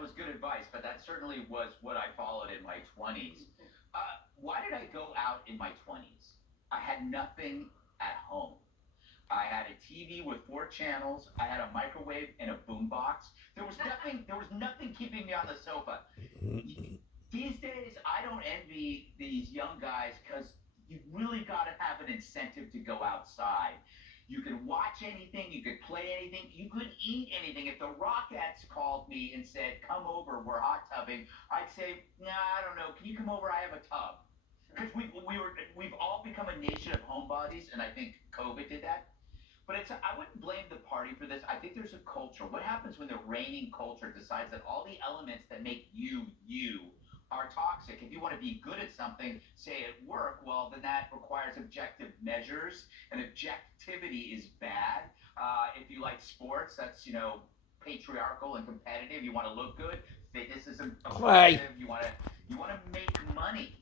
that was good advice, but that certainly was what I followed in my 20s. Why did I go out in my 20s? I had nothing at home. I had a TV with four channels. I had a microwave and a boombox. There was nothing keeping me on the sofa. These days, I don't envy these young guys because you really got to have an incentive to go outside. You can watch anything, you could play anything, you could eat anything. If the Rockettes called me and said, "Come over, we're hot tubbing," I'd say, "Nah, I don't know. Can you come over? I have a tub." Because we've all become a nation of homebodies, and I think COVID did that. But I wouldn't blame the party for this. I think there's a culture. What happens when the reigning culture decides that all the elements that make you are toxic? If you want to be good at something, say at work, well, then that requires objective measures, and objectivity is bad. If you like sports, that's patriarchal and competitive. You want to look good. Fitness is Clay. oppressive. You want to make money.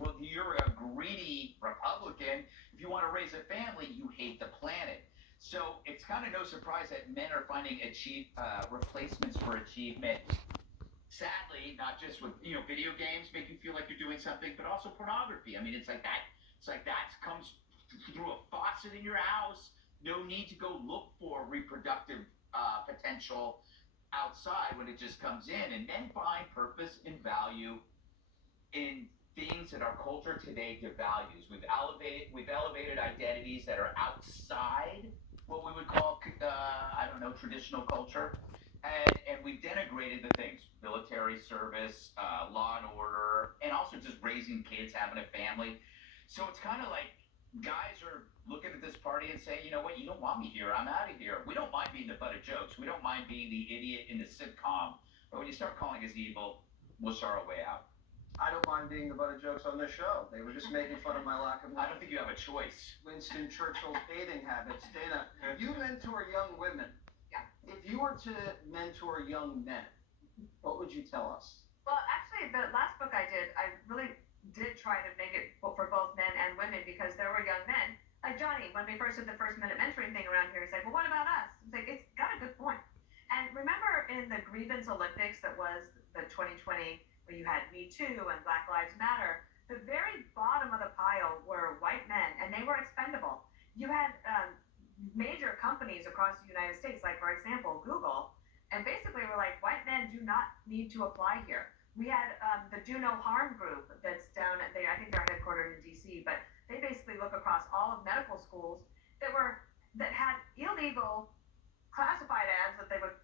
Well, if you're a greedy Republican, if you want to raise a family, you hate the planet. So it's kind of no surprise that men are finding replacements for achievement. Sadly, not just with video games make you feel like you're doing something, but also pornography. I mean, it's like that. It's like that comes through a faucet in your house. No need to go look for reproductive potential outside when it just comes in, and men find purpose and value in things that our culture today devalues. We've elevated identities that are outside what we would call I don't know, traditional culture, and we've denigrated the things: military service, law and order, and also just raising kids, having a family. So it's kind of like guys are looking at this party and saying, you know what, you don't want me here, I'm out of here. We don't mind being the butt of jokes. We don't mind being the idiot in the sitcom. But when you start calling us evil, we'll start our way out. I don't mind being the butt of jokes on this show. They were just making fun of my lack of I don't think you have a choice. Winston Churchill's bathing habits. Dana, you mentor young women. Yeah. If you were to mentor young men, what would you tell us? Well, actually, the last book I did, I really did try to make it for both men and women because there were young men like Johnny. When we first did the first minute mentoring thing around here, he said, "Well, what about us?" It's like, it's got a good point. And remember in the grievance Olympics that was the 2020, where you had Me Too and Black Lives Matter, the very bottom of the pile were white men, and they were expendable. You had major companies across the United States, like, for example, Google, and basically were like, white men do not need to apply here. We had the Do No Harm group that's down at, I think they're headquartered in DC, but they basically look across all of medical schools that had illegal classified ads that they would